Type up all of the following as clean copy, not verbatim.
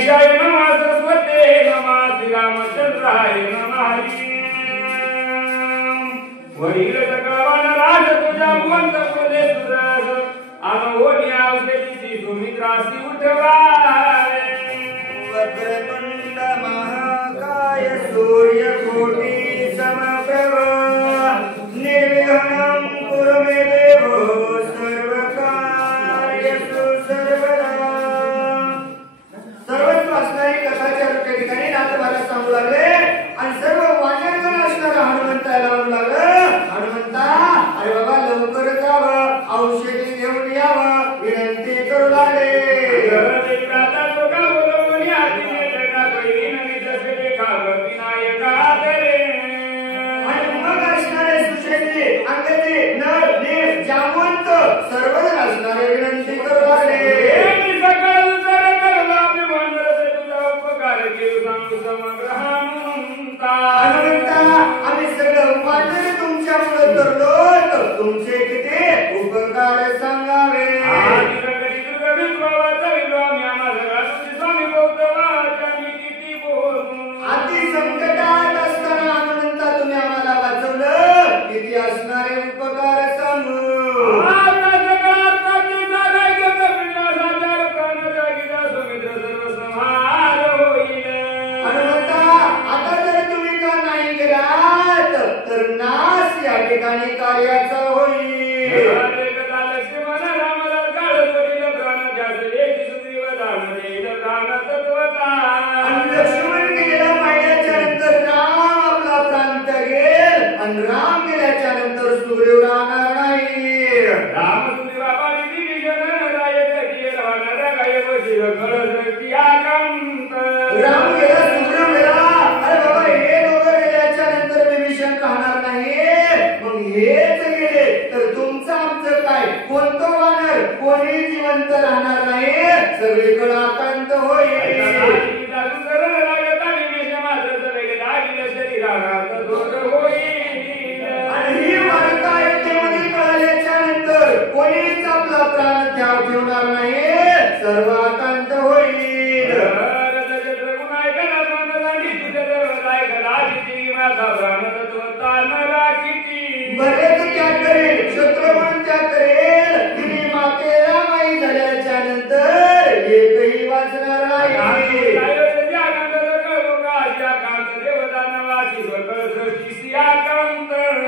गणेशाय नमः सरस्वते नमः श्रीरामचंद्राय नमः वरील सकळवान राज तुझ्या भुवंत प्रदेश सुरस अनवोनी औषधीची सुमित्रासी उठवाय वक्रतुंड महाकाय सूर्यकोटि समप्रभ निर्विघ्नं कुरु मे देव सर्वकार्येषु सर्वदा। सर्वत्र असणारी कथाच्या ठिकाणी नाथबाला सांगू लागले आणि सर्व वानरगण असणारा हनुमंताला म्हणू लागलं, हनुमंता अरे बाबा लवकर जावं, औषधी घेऊन यावं विनंती करू लागले। सर्वजण असणारे विनंती करू लागले। आम्ही सगळं वानर तुमच्यामुळे करलो, तुमचे किती उपकार सांगावे। अति संकटात असताना हनुमंता तुम्ही आम्हाला वाचवलं, किती असणारे उपकार सांगू। तर नाश या ठिकाणी कार्याचा होईल। लक्ष्मण गेला महिन्याच्या नंतर राम आपला प्राण त्यागेल आणि राम गेल्याच्या नंतर सुग्रीव राहणार नाही। राम राम गेला सुग्रीव गेला, अरे बाबा हे दोघं गेल्याच्या नंतर विभीषण राहणार नाही। मग हेच गेले तर तुमचं आमचं काय, कोणतं वानर कोणी जिवंत राहणार नाही, सगळीकडे आकांत होईल। आणि ही वार्ता ऐकण्यामध्ये कळल्याच्या नंतर कोणीच आपला प्राण त्याग ठेवणार नाही, सर्व आकांत होईल। बरेच त्याग करेल, शत्रुघ्न त्याग करेल, तिने मातेला माई झाल्याच्या नंतर एकही वाचणार नाही।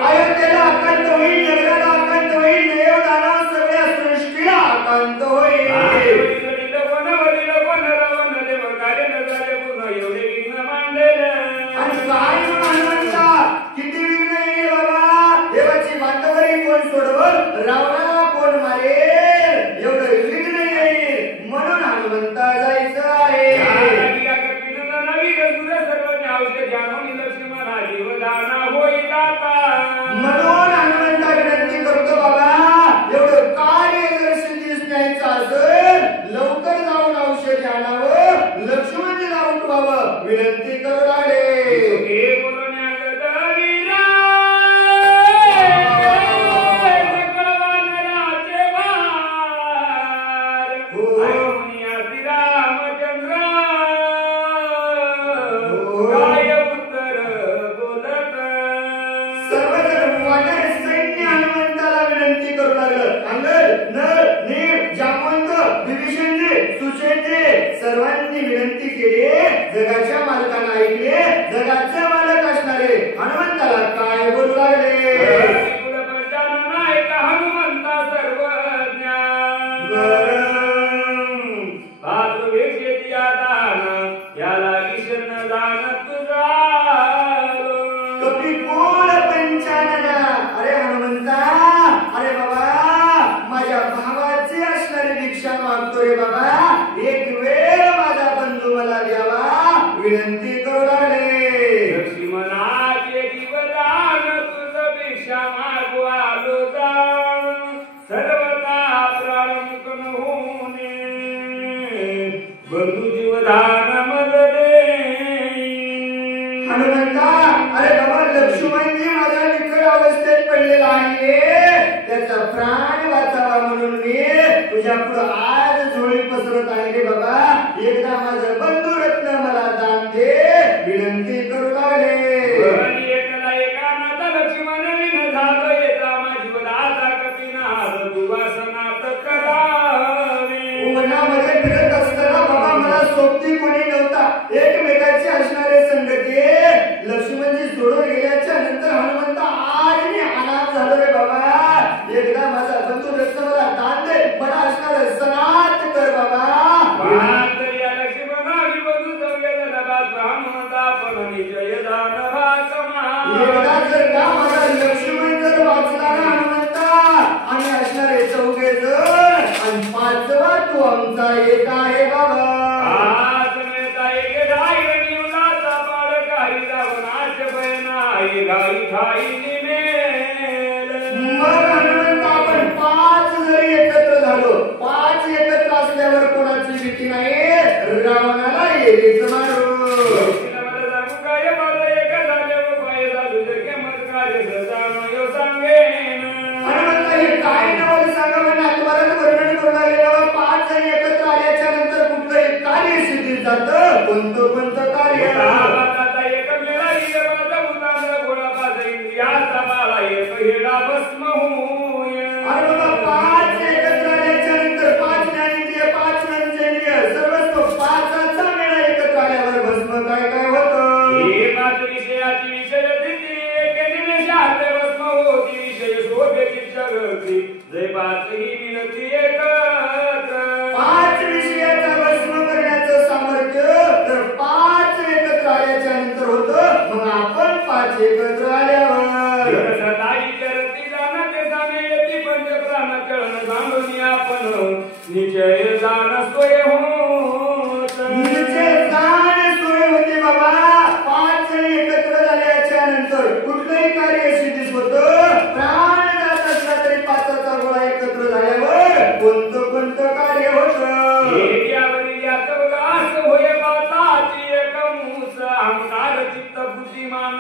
अयोध्येला आकांत होईल, नगराला आकांत होईल, देवदानव सगळ्या सृष्टीला आकांत होईल। आणि काय हनुमंता किती विघ्न येईल बाबा, देवाची बांधवरी कोण सोडवल, रावणाला कोण मारेल, एवढं विघ्न येईल, म्हणून हनुमंता जायचं आहे। म्हणून हनुमंता विनंती करतो बाबा, एवढं कार्य जर सिद्धीस न्यायचं असेल लवकर जाऊन औषध आणावं, लक्ष्मणजीला उठवावं विनंती करू लागले। सर्वांनी विनंती केली, जगाच्या मालकांना ऐकले, जगाचे मालक असणारे हनुमंताला काय बोलू लागले। हनुमंता सर्वज्ञ याला ईश्वर दान तुझा कपी कोण पंचानना। अरे हनुमंता, अरे बाबा माझ्या भावाची असणारी भिक्षा मागतो रे बाबा, एक वेळ माझा बंधू मला द्यावा विनंती करू लागले। लक्ष्मणाचे जीवदान तुझ भिक्षा मागू आलो जाण, सर्वता प्राणमुख होणे बंधू जीवदान मद दे। हनुमंता, अरे बाबा लक्ष्मणजी माझ्या निकट अवस्थेत पडलेला आहे, त्याचा प्राण वाचावा म्हणून मी तुझ्या पुढे आज झोळी पसरत आहे रे बाबा, एकदा माझं बंधू फेरीच मारू तिला मला सांगू काय माझं एक झाले व पाय झालं जर केमत कार्य सजान यो सांगेन आणि म्हणता हे काय नाव सांगा म्हणजे आत्माराचं वर्णन करून आलेलं 5 जण एकत्र आल्याच्या नंतर कुठलंही कार्य सिद्धीत जातं कोणतं कार्य आता एक मिळाली माझा उतार गोळा पाच इंद्रियाचा बाळा एक हेडा भस्म होय आणि बघा 5 एकत्र आल्याच्या नंतर 5 ज्ञानेंद्रिय 5 पंचेंद्रिय सर्वस्व 5चा मेळा एकत्र आल्यावर भस्म काय काय होतं हे 5 विषयाची विषय दिती एक निमेषात भस्म होती विषय शोभेची जगती जय 5 ही मिळती एकत्र 5 विषयाचा भस्म करण्याचं सामर्थ्य तर 5 एकत्र आल्याच्या नंतर होतं मग आपण 5 एकत्र आल्यावर सदाई करती जाणते जाणे येती पंचप्राण कळण जाणून आपण निश्चय जाण सोय होत निश्चय जाण सोय होते बाबा 5 जण एकत्र झाल्याच्या नंतर कुठलंही कार्य सिद्धीस होतं प्राण जात असला तरी 5चा गोळा एकत्र झाल्यावर कोणतं कार्य होतं यावरील याचं गास होय बाताची एक मूस अहंकार चित्त बुद्धिमान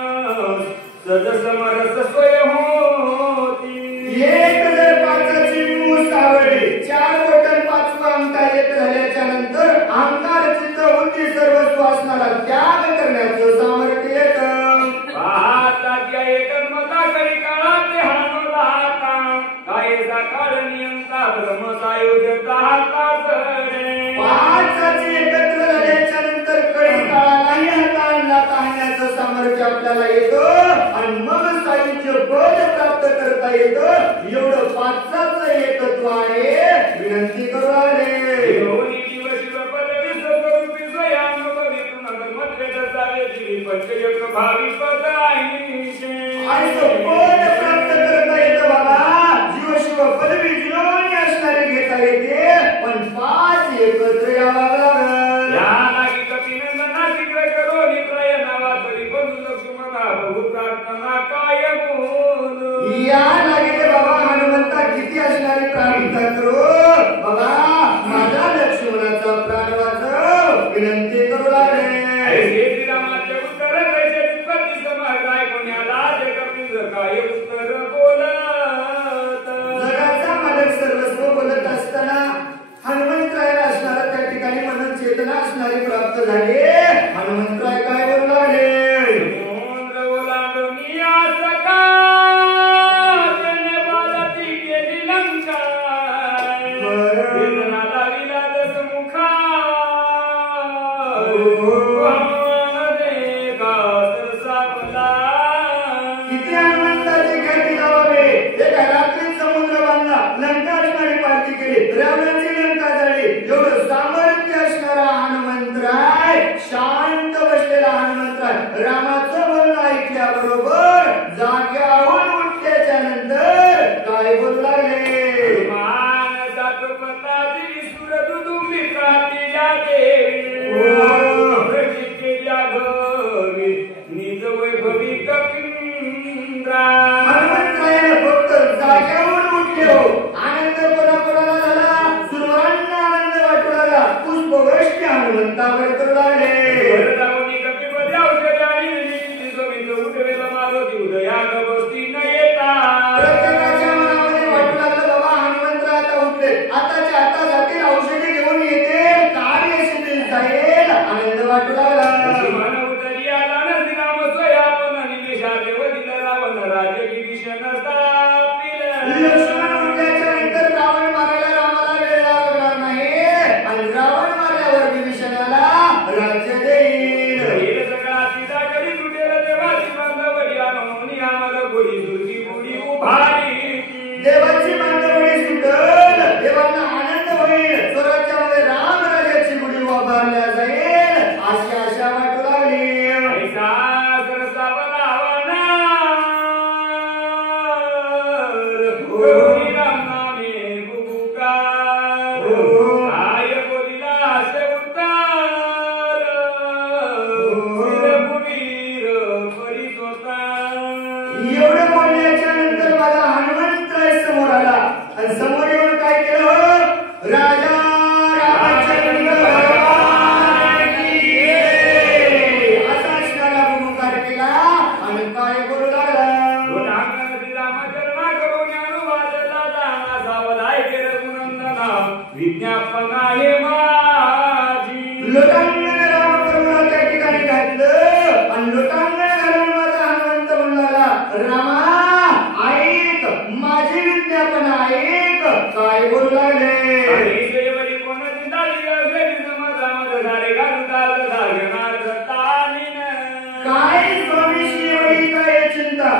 सज समरस सोय होती एक जर 5ची मूस आवडली 4 बोटं 5वा अंकार एक झाल्याच्या नंतर अहंकार चित्त बुद्धी सर्वस्व असणारा त्याग करण्याचं सामर्थ्य येतं पाहता त्या एकमताकडे काळात हाणूला हाता कायचा काळ नियंता ब्रह्मसायुधता हाताकडे 5ची एकत्र झाल्याच्या नंतर कळी काळालाही हाताळला काढण्याचं सामर्थ्य आपल्याला येतं आणि मग सायुज्य पद प्राप्त करता येतं एवढं 5चं एकत्व आहे विनंती करू आले दोन्ही दिवस शिवपदवी स्वरूपी स्वयानुभवितून धर्मत्वेद चाले दिली पंचयक भावी पद आणि तो पद प्राप्त करता येतं बाबा जीव शिव पदवी जिनोनी असणारे घेता येते पण 5 एकत्र यावं लागल या लागी कपिनंदना शीघ्र करो नित्रय नावा तरी बंधू लक्ष्मणा बहु प्रार्थना काय बोल या लागले बाबा हनुमंता किती असणारी प्रार्थना करू बाबा माझा लक्ष्मणाचा प्राण वाचव विनंती करू लागले श्रीरामाचे उत्तर कैसे तितपती समाजाय कोण्याला जे कपिल काय उत्तर बोलत जगाचा मालक सर्वस्व बोलत असताना हनुमंतरायाला असणारा त्या ठिकाणी मन चेतना असणारी प्राप्त झाली हनुमंतराय काय बोलू लागले किती हनुमंताची ख्याती लावावे एका रात्रीत समुद्र बांधला लंका असणारी पालखी केली रावणाची लंका झाली एवढं सामर्थ्य असणारा हनुमंतराय शांत बसलेला हनुमंतराय रामाचं बोलणं ऐकल्याबरोबर जाग्याहून उठल्याच्या नंतर काय बोलू लागले मान जातो पतादी सुरदुदुंबी प्रातिया देवी केल्या घरी निज वैभवी कपिंद्रा हनुमंतरायाने फक्त जाग्याहून उठले हो आनंद कोणाकोणाला झाला सुरवांना आनंद वाटू लागला पुष्पवृष्टी हनुमंतावर करू लागले वरदावनी कपिपदी औषध आणि निमित्ती जमीन उठवेला मारुती उदयान बसती न येता प्रत्येकाच्या मनामध्ये वाटू लागलं बाबा हनुमंतराय आता उठले आताच्या आता जातील औषधी घेऊन येते कार्य सिद्धी जाईल आनंद वाटू लागला मन उतरी आला न श्रीराम स्वया पण निमेषाले वदिल रावण राजविभीषण स्थापिल लक्ष्मण उठल्याच्या नंतर रावण मारायला रामाला वेळ लागणार नाही आणि रावण मारल्यावर विभीषणाला राज्य देईल हे सगळा सीता करी तुटेल देवाची बांधवडी आणून आम्हाला गोडी दुर्गी बुडी उभारी देवाची बांधवडी सुटल देवांना आनंद होईल स्वराज्यामध्ये राम राजाची गुढी उभारल्या जाईल अशी आशा वाटू लागली लोटांगण रामप्रभूला त्या ठिकाणी घातलं आणि लोटांगण घालून माझा हनुमंत म्हणाला, रामा ऐक, माझी विज्ञापन ऐक, काय बोलू लागले. काय स्वामी श्रीवरी काय चिंता.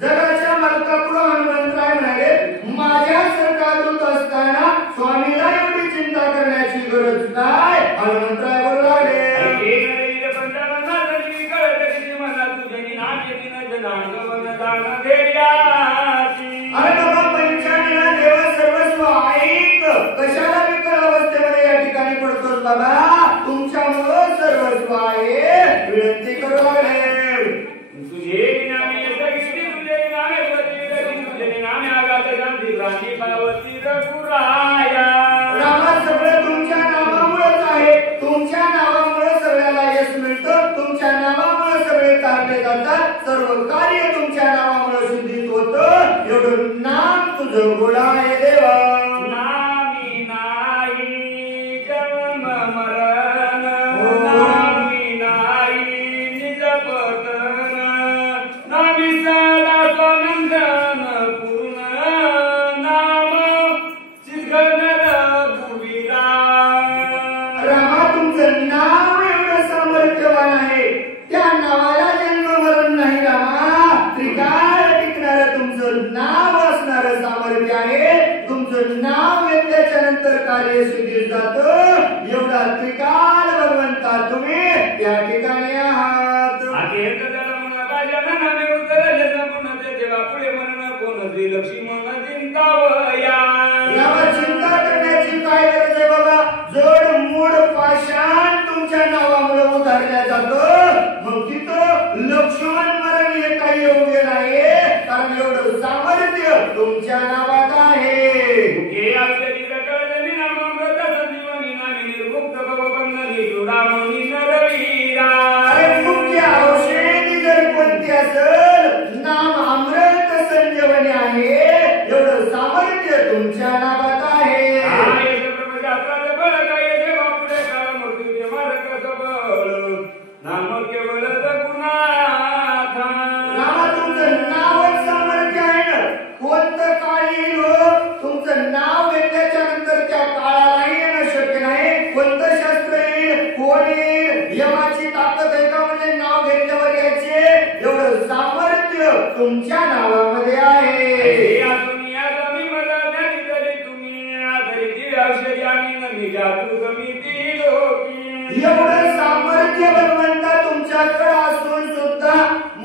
जगाच्या मालकापुढे हनुमंतराय म्हणाले, माझ्यासारखा दूत असताना स्वामीला एवढी चिंता करण्याची गरज काय. हनुमंतराय बोलू लागले, अरे बाबा पंचांना देव सर्वस्व ऐक, कशाला विकल अवस्थेमध्ये या ठिकाणी पडतोस बाबा, तुमच्यामुळं सर्वस्व आहे, विनंती करू लागले. तुझे नामे सगळी तुझे नामे वती तुझे नामे आगात शांती प्राणी पावती रघुराया. रामा सगळं तुमच्या नावामुळेच आहे, तुमच्या नावामुळे सगळ्याला यश मिळतं, तुमच्या नावामुळे सगळे तारले जातात, सर्व कार्य तुमच्या नावामुळे सिद्धित होतं. एवढं नाम तुझं गोड आहे देवा. नामी नाही जन्म मरण, नामी नाही निज पतन, नामी सदा स्वानंदन पूर्ण, नाम चिगनर भुविरा. रामा तुमचं नाव एवढं सामर्थ्यवान आहे, त्या नावाला जन्म मरण नाही. रामा त्रिकाळ टिकणारं तुमचं नाव असणारं सामर्थ्य आहे. तुमचं नाव घेतल्याच्या नंतर कार्य सिद्धीत जातं. एवढा त्रिकाळ भगवंता तुम्ही त्या ठिकाणी आहात. लक्ष्मण चिंतावया. चिंता करण्याची काय गरज आहे बाबा. जड मूळ पाषाण तुमच्या नावामुळे उधारल्या जातं. मग तिथं लक्ष्मण मरण हे काही योग्य नाही, कारण एवढं सामर्थ्य तुमच्या नावात आहे. मुख्य औषधी जर कोणती असेल, नाम अमृत संजीवनी आहे. एवढं सामर्थ्य तुमच्या नावात आहे. रामा तुमचं नावच सामर्थ्य आहे ना. कोणतं काळी लोक तुमचं नाव घेतल्याच्या नंतर त्या काळालाही येणं शक्य नाही. कोणतं शास्त्र येईल, कोण येईल, यमाची ताकद आहे का म्हणजे नाव घेतल्यावर याचे. एवढं सामर्थ्य तुमच्या नावामध्ये आहे. एवढं सामर्थ्य भगवंता तुमच्याकडे असून सुद्धा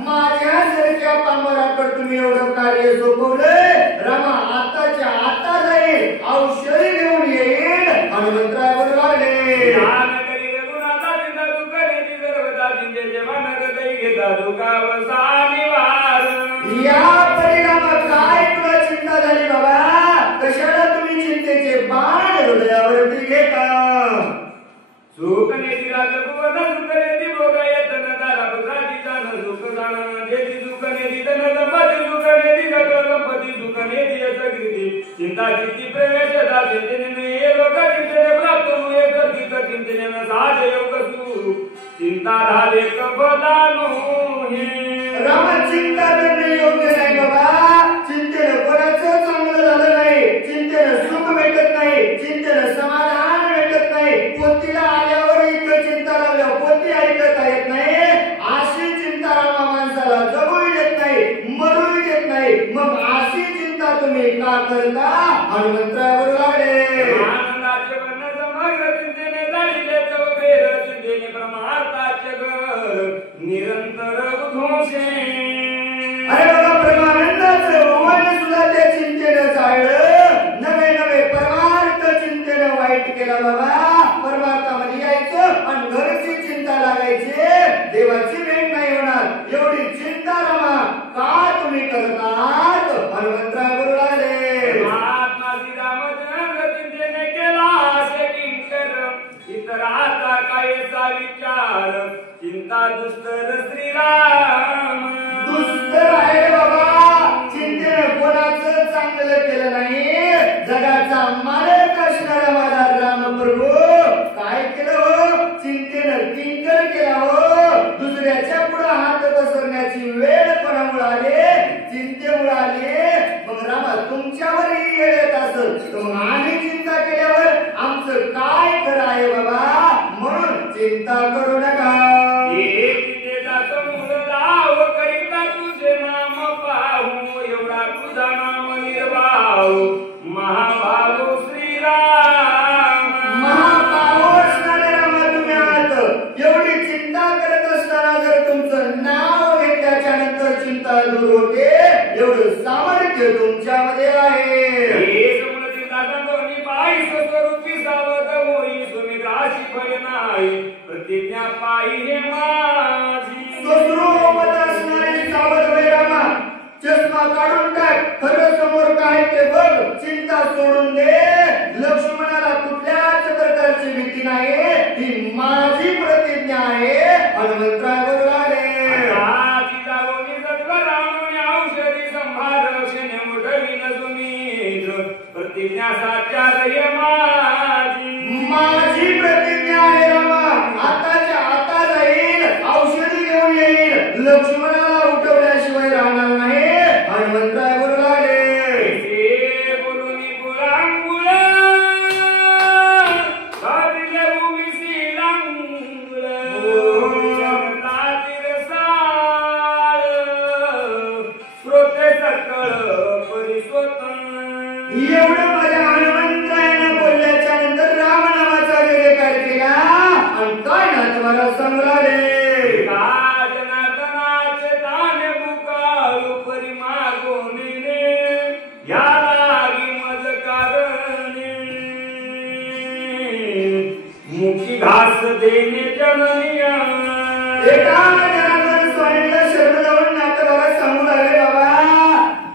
माझ्यासारख्या पामराकडे तुम्ही एवढं कार्य सोपवलंय. रामा आताच्या आता जाईल, औषधी घेऊन येईल. हनुमंतराय बोलू लागले, या परिणामात काय तुला चिंता झाली बाबा. कशाला तुम्ही चिंतेचे बाण हृदयावरती घेता. सुखने राजभुवन सुखने भोगायतन दारा पुत्राची जाण सुख जाण देती सुखने दिदन संपत्ती सुखने दिगत संपत्ती सुखने दियसकृती चिंता चित्ती प्रवेश दाते तेने हे लोक चिंतेने प्राप्त होय करती चिंतेने साध योग सु चिंता धाले कबलानो हे. राम चिंता करणे योग्य नाही बाबा. चिंतेने कोणाचं चांगलं झालं नाही, चिंतेने सुख भेटत नाही, चिंतेने समाधान भेटत नाही. पोतीला आल्यावर इथं चिंता लागल्यावर पोती ऐकत येत नाही. अशी चिंता रामा माणसाला जगूही देत नाही, मरूही देत नाही. मग अशी चिंता तुम्ही का करता. हनुमंतराय बोलू लागले, आनंदाचे वर्ण समग्र चिंतेने जाळीले चवबेर चिंतेने परमार्थाचे घर निरंतर उद्घोषे. अरे बाबा परमानंदाचं भुवन सुद्धा त्या चिंतेनं जाळलं. नवे नवे परमार्थ चिंतेनं वाईट केला बाबा. परमार्थामध्ये यायचं आणि घरची चिंता लागायची, देवाची भेट नाही होणार. एवढी चिंता रामा का तुम्ही करतात. हनुमंतराय बोलू लागले, महात्मा श्रीरामचंद्र चिंतेने केला असे किंकर इतराचा कायचा विचार चिंता दुस्तर श्रीराम. दुस्तर आहे बाबा. चिंतेनं कोणाचं चांगलं केलं नाही. जगाचा मालक असणारा माझा रामप्रभू काय केलं हो. चिंतेनं किंकर केला हो. दुसऱ्याच्या पुढे हात पसरण्याची वेळ कोणामुळे आले? चिंतेमुळे आले. मग रामा तुमच्यावरही येळ येत असत तर मग आम्ही चिंता केल्यावर आमचं काय खरं आहे बाबा? म्हणून चिंता करू नका. करिता तुझे नाम पाहू एवढा तुझा नाम निर्भाव महाभाव श्रीराम. महाभाव असणारे रामा तुम्ही आहात. एवढी चिंता करत असताना जर तुमचं नाव घेतल्याच्या नंतर चिंता दूर होते. एवढं सामर्थ्य तुमच्यामध्ये आहे. प्रतिज्ञा पाहिजे माझी स्वस्वरूपात असणारी सावध वै रामा. चष्मा काढून टाक. खरं समोर काय ते बघ. चिंता सोडून दे. लक्ष्मणाला कुठल्याच प्रकारची भीती नाही. ही माझी प्रतिज्ञा आहे. हनुमंतरावर आले औषधी संभारक्षण मोठवीन तुम्ही प्रतिज्ञा साचार माझी प्रतिज्ञा आहे रामा. आताच्या आता जाईल. औषधी घेऊन येईल. लक्ष्मणाला उठवल्याशिवाय राहणार नाही. हनुमंतरावर आले बोलून पुरांगुळ एवढं माझ्या हनुमंतरायानं बोलल्याच्या नंतर राम नामाचा जयकार केला. आणि काय ना तुम्हाला समजाले जनार्दनाचे दान बुकाळू परी मागोने या लागी मज कारणे मुखी घास देणे जननिया. एका जनार्दन स्वामीला शरण जाऊन नातं सांगू लागले बाबा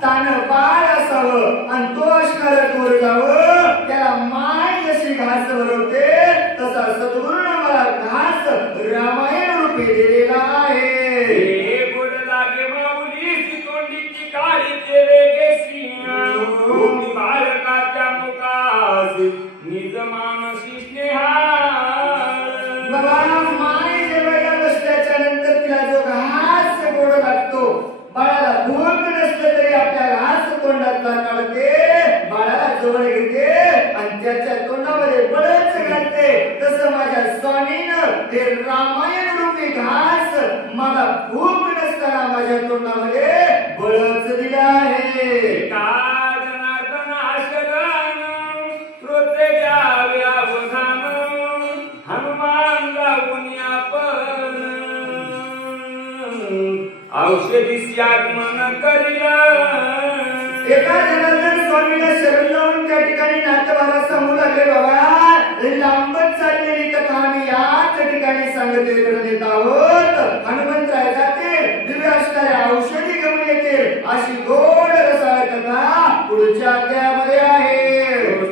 तान बाळ असावं आणि तो असणार गोर जावं. त्याला माय जशी घास भरवते तसा सद्गुरूनं मला घास रामायण रूपी दिलेला आहे. हे गोड लागे माऊली तोंडीची काळी ते वेगे सिंह बालकाच्या मुखास निज मानसी स्नेहाळ. बाबा माय जेवायला बसल्याच्या नंतर तिला जो घास गोड लागतो. बाळाला भूक नसलं तरी आपल्या घास तोंडातला काढते. बाळाला जवळ घेते आणि त्याच्या तोंडामध्ये बळच घालते. तसं माझ्या स्वामीनं ते रामायण रूपी घास मला भूक नसताना माझ्या तोंडामध्ये बळच दिला आहे. औषधी आगमन करिला. एका जनार्दन स्वामीला शरण जाऊन त्या ठिकाणी नाथबाला सांगू लागले बाबा लांबच चाललेली कथा आम्ही याच ठिकाणी सांगतेकडे देत आहोत. हनुमंतराय जाते दिव्य असणाऱ्या औषधी घेऊन येते. अशी गोड रसाळ कथा पुढच्या